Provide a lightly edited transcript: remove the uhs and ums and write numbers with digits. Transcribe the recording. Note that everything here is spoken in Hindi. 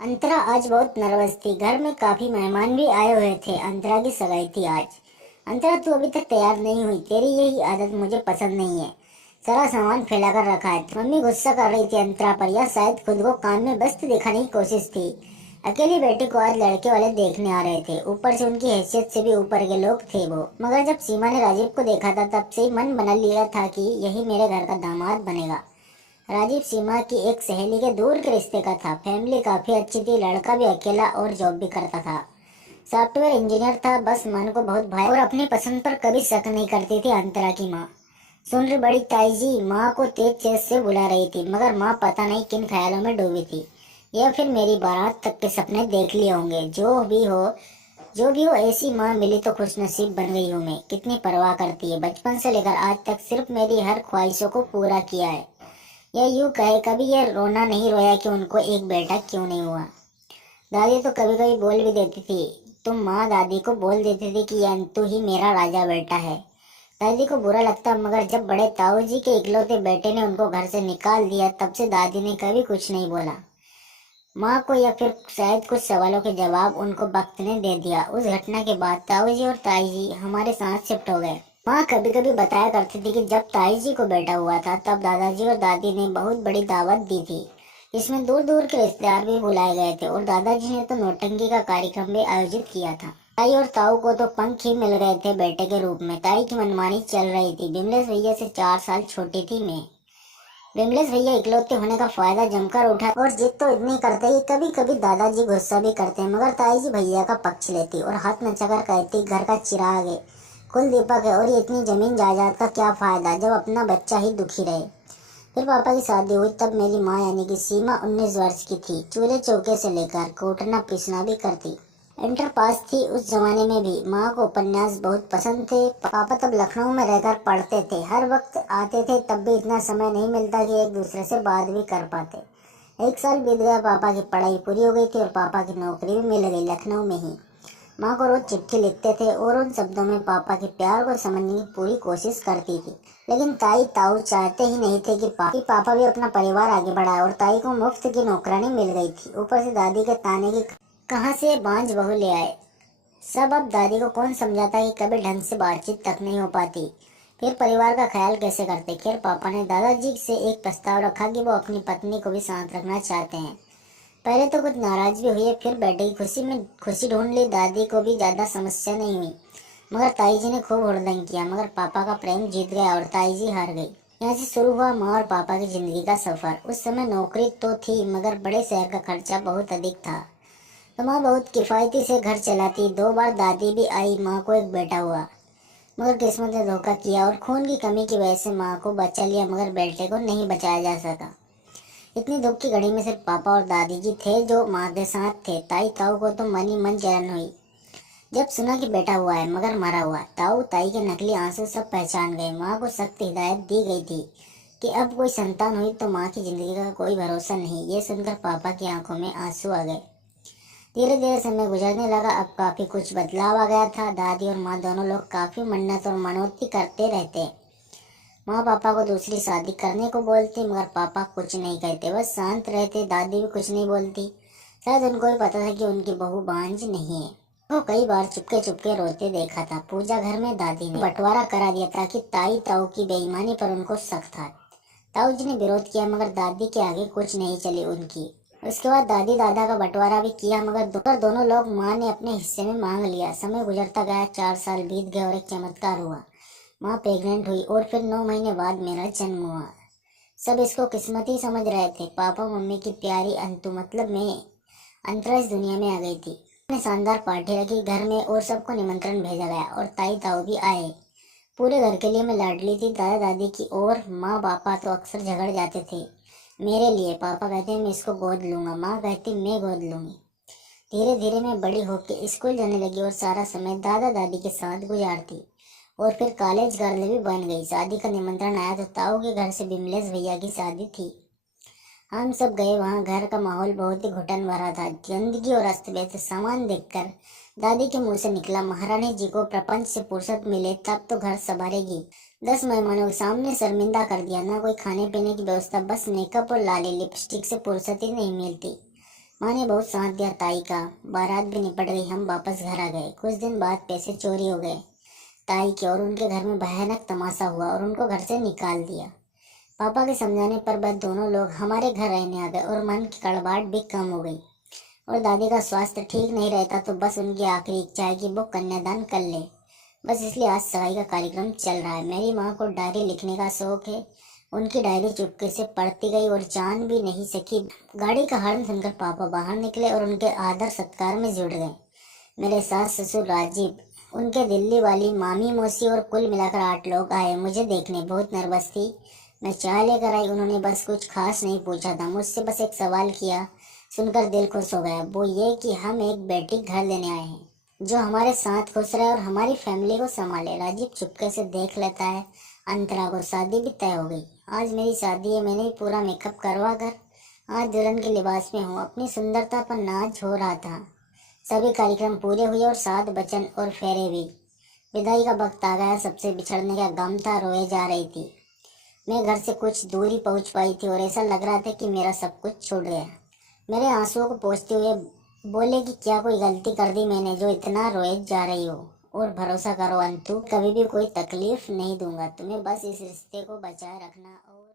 अंतरा आज बहुत नर्वस थी। घर में काफी मेहमान भी आए हुए थे। अंतरा की सगाई थी आज। अंतरा, तू अभी तक तैयार नहीं हुई। तेरी यही आदत मुझे पसंद नहीं है। सारा सामान फैलाकर रखा है। मम्मी गुस्सा कर रही थी अंतरा पर, या शायद खुद को काम में व्यस्त दिखाने की कोशिश थी। अकेली बेटी को आज लड़के वाले देखने आ रहे थे। ऊपर से उनकी हैसियत से भी ऊपर के लोग थे वो। मगर जब सीमा ने राजीव को देखा था, तब से ही मन बना लिया था कि यही मेरे घर का दामाद बनेगा। राजीव सीमा की एक सहेली के दूर के रिश्ते का था। फैमिली काफी अच्छी थी। लड़का भी अकेला और जॉब भी करता था। सॉफ्टवेयर इंजीनियर था। बस मन को बहुत भाई और अपनी पसंद पर कभी शक नहीं करती थी अंतरा की माँ। सुन रही बड़ी ताई जी, माँ को तेज चेत से बुला रही थी, मगर माँ पता नहीं किन ख्यालों में डूबी थी। या फिर मेरी बारात तक के सपने देख लिए होंगे। जो भी हो ऐसी माँ मिली तो खुशनसीब बन गई हूँ मैं। कितनी परवाह करती है। बचपन से लेकर आज तक सिर्फ मेरी हर ख्वाहिशों को पूरा किया है। या यूं कहे, कभी ये रोना नहीं रोया कि उनको एक बेटा क्यों नहीं हुआ। दादी तो कभी कभी बोल भी देती थी। तुम माँ दादी को बोल देती थी कि अंतु ही मेरा राजा बेटा है। दादी को बुरा लगता, मगर जब बड़े ताऊ जी के इकलौते बेटे ने उनको घर से निकाल दिया, तब से दादी ने कभी कुछ नहीं बोला माँ को। या फिर शायद कुछ सवालों के जवाब उनको वक्त ने दे दिया। उस घटना के बाद ताऊ जी और ताई जी हमारे साथ शिफ्ट हो गए। माँ कभी कभी बताया करती थी कि जब ताई जी को बेटा हुआ था, तब दादाजी और दादी ने बहुत बड़ी दावत दी थी। इसमें दूर दूर के रिश्तेदार भी बुलाए गए थे, और दादाजी ने तो नौटंकी का कार्यक्रम भी आयोजित किया था। ताई और ताऊ को तो पंख ही मिल गए थे बेटे के रूप में। ताई की मनमानी चल रही थी। विमलेश भैया से 4 साल छोटी थी मैं। विमलेश भैया इकलौते होने का फायदा जमकर उठा, और जिद तो इतनी करते कि कभी कभी दादाजी गुस्सा भी करते, मगर ताई जी भैया का पक्ष लेती और हाथ नचाकर कहती, घर का चिराग है, कुल दीपक है, और ये इतनी जमीन जायदाद का क्या फायदा जब अपना बच्चा ही दुखी रहे। फिर पापा की शादी हुई, तब मेरी माँ यानी कि सीमा 19 वर्ष की थी। चूल्हे चौके से लेकर कूटना पीसना भी करती। इंटर पास थी उस जमाने में भी। माँ को उपन्यास बहुत पसंद थे। पापा तब लखनऊ में रहकर पढ़ते थे। हर वक्त आते थे, तब भी इतना समय नहीं मिलता कि एक दूसरे से बात भी कर पाते। 1 साल बीत गया। पापा की पढ़ाई पूरी हो गई थी और पापा की नौकरी भी मिल गई लखनऊ में ही। माँ को रोज चिट्ठी लिखते थे और उन शब्दों में पापा के प्यार को समझने की पूरी कोशिश करती थी। लेकिन ताई ताऊ चाहते ही नहीं थे कि पापा भी अपना परिवार आगे बढ़ाए, और ताई को मुफ्त की नौकरानी मिल गई थी। ऊपर से दादी के ताने की कहाँ से बांझ बहू ले आए सब। अब दादी को कौन समझाता कि कभी ढंग से बातचीत तक नहीं हो पाती। फिर परिवार का ख्याल कैसे करते। खैर, पापा ने दादाजी से एक प्रस्ताव रखा कि वो अपनी पत्नी को भी साथ रखना चाहते हैं। पहले तो कुछ नाराज भी हुए, फिर बेटे की खुशी में खुशी ढूंढ ली। दादी को भी ज्यादा समस्या नहीं हुई, मगर ताई जी ने खूब हुड़दंग किया। मगर पापा का प्रेम जीत गया और ताई जी हार गई। यहाँ से शुरू हुआ माँ और पापा की जिंदगी का सफर। उस समय नौकरी तो थी, मगर बड़े शहर का खर्चा बहुत अधिक था। तो माँ बहुत किफायती से घर चलाती। 2 बार दादी भी आई। माँ को एक बेटा हुआ, मगर किस्मत ने धोखा किया, और खून की कमी की वजह से माँ को बचा लिया, मगर बेटे को नहीं बचाया जा सका। इतनी दुख की घड़ी में सिर्फ पापा और दादी जी थे जो माँ के साथ थे। ताई ताऊ को तो मन ही मन जलन हुई जब सुना कि बेटा हुआ है, मगर मरा हुआ। ताऊ ताई के नकली आंसू सब पहचान गए। माँ को सख्त हिदायत दी गई थी कि अब कोई संतान हुई तो माँ की जिंदगी का कोई भरोसा नहीं। ये सुनकर पापा की आंखों में आंसू आ गए। धीरे धीरे समय गुजरने लगा। अब काफी कुछ बदलाव आ गया था। दादी और माँ दोनों लोग काफी मन्नत और मनौती करते रहते। माँ पापा को दूसरी शादी करने को बोलती, मगर पापा कुछ नहीं कहते, बस शांत रहते। दादी भी कुछ नहीं बोलती। शायद उनको भी पता था कि उनकी बहू बांझ नहीं है। वो कई बार चुपके चुपके रोते देखा था। पूजा घर में दादी ने बंटवारा करा दिया था कि ताई ताऊ की बेईमानी पर उनको शक था। ताऊ जी ने विरोध किया, मगर दादी के आगे कुछ नहीं चली उनकी। उसके बाद दादी दादा का बंटवारा भी किया, मगर दोनों लोग माँ ने अपने हिस्से में मांग लिया। समय गुजरता गया। 4 साल बीत गए और एक चमत्कार हुआ। माँ प्रेग्नेंट हुई और फिर 9 महीने बाद मेरा जन्म हुआ। सब इसको किस्मत ही समझ रहे थे। पापा मम्मी की प्यारी अंतु मतलब मैं अंतरा इस दुनिया में आ गई थी। मैंने शानदार पार्टी रखी घर में और सबको निमंत्रण भेजा गया, और ताई ताऊ भी आए। पूरे घर के लिए मैं लाडली थी। दादा दादी की और माँ पापा तो अक्सर झगड़ जाते थे मेरे लिए। पापा कहते मैं इसको गोद लूंगा, माँ कहती मैं गोद लूंगी। धीरे धीरे मैं बड़ी होकर स्कूल जाने लगी और सारा समय दादा दादी के साथ गुजारती, और फिर कॉलेज गर्ल भी बन गई। शादी का निमंत्रण आया तो ताऊ के घर से विमलेश भैया की शादी थी। हम सब गए वहाँ। घर का माहौल बहुत ही घुटन भरा था। गंदगी और अस्त व्यस्त सामान देखकर दादी के मुंह से निकला, महारानी जी को प्रपंच से फुर्सत मिले तब तो घर संभालेगी। 10 मेहमानों के सामने शर्मिंदा कर दिया। ना कोई खाने पीने की व्यवस्था, बस मेकअप और लाली लिपस्टिक से फुर्सत ही नहीं मिलती। माँ ने बहुत साथ दिया ताई का। बारात भी निपट गई, हम वापस घर आ गए। कुछ दिन बाद पैसे चोरी हो गए ताई के, और उनके घर में भयानक तमाशा हुआ और उनको घर से निकाल दिया। पापा के समझाने पर वह दोनों लोग हमारे घर रहने आ गए और मन की कड़वाहट भी कम हो गई। और दादी का स्वास्थ्य ठीक नहीं रहता तो बस उनकी आखिरी इच्छा है कि वो कन्यादान कर ले। बस इसलिए आज सगाई का कार्यक्रम चल रहा है। मेरी माँ को डायरी लिखने का शौक है। उनकी डायरी चुपके से पढ़ती गई और जान भी नहीं सकी। गाड़ी का हॉर्न सुनकर पापा बाहर निकले और उनके आदर सत्कार में जुट गए। मेरे सास ससुर राजीव, उनके दिल्ली वाली मामी मौसी और कुल मिलाकर 8 लोग आए मुझे देखने। बहुत नर्वस थी। मैं चाय लेकर आई। उन्होंने बस कुछ खास नहीं पूछा था, मुझसे बस एक सवाल किया। सुनकर दिल खुश हो गया। वो ये कि हम एक बेटी घर लेने आए हैं जो हमारे साथ खुश रहे और हमारी फैमिली को संभाले। राजीव चुपके से देख लेता है। अंतरा को शादी भी तय हो गई। आज मेरी शादी है। मैंने पूरा मेकअप करवा कर आज दुल्हन के लिबास में हूँ। अपनी सुंदरता पर नाज हो रहा था। सभी कार्यक्रम पूरे हुए और 7 वचन और फेरे भी। विदाई का वक्त आ गया। सबसे बिछड़ने का गम था। रोए जा रही थी। मैं घर से कुछ दूर ही पहुंच पाई थी और ऐसा लग रहा था कि मेरा सब कुछ छूट गया। मेरे आंसुओं को पोंछते हुए बोले कि क्या कोई गलती कर दी मैंने जो इतना रोए जा रही हो। और भरोसा करो अंतु, कभी भी कोई तकलीफ नहीं दूंगा तुम्हें। बस इस रिश्ते को बचाए रखना। और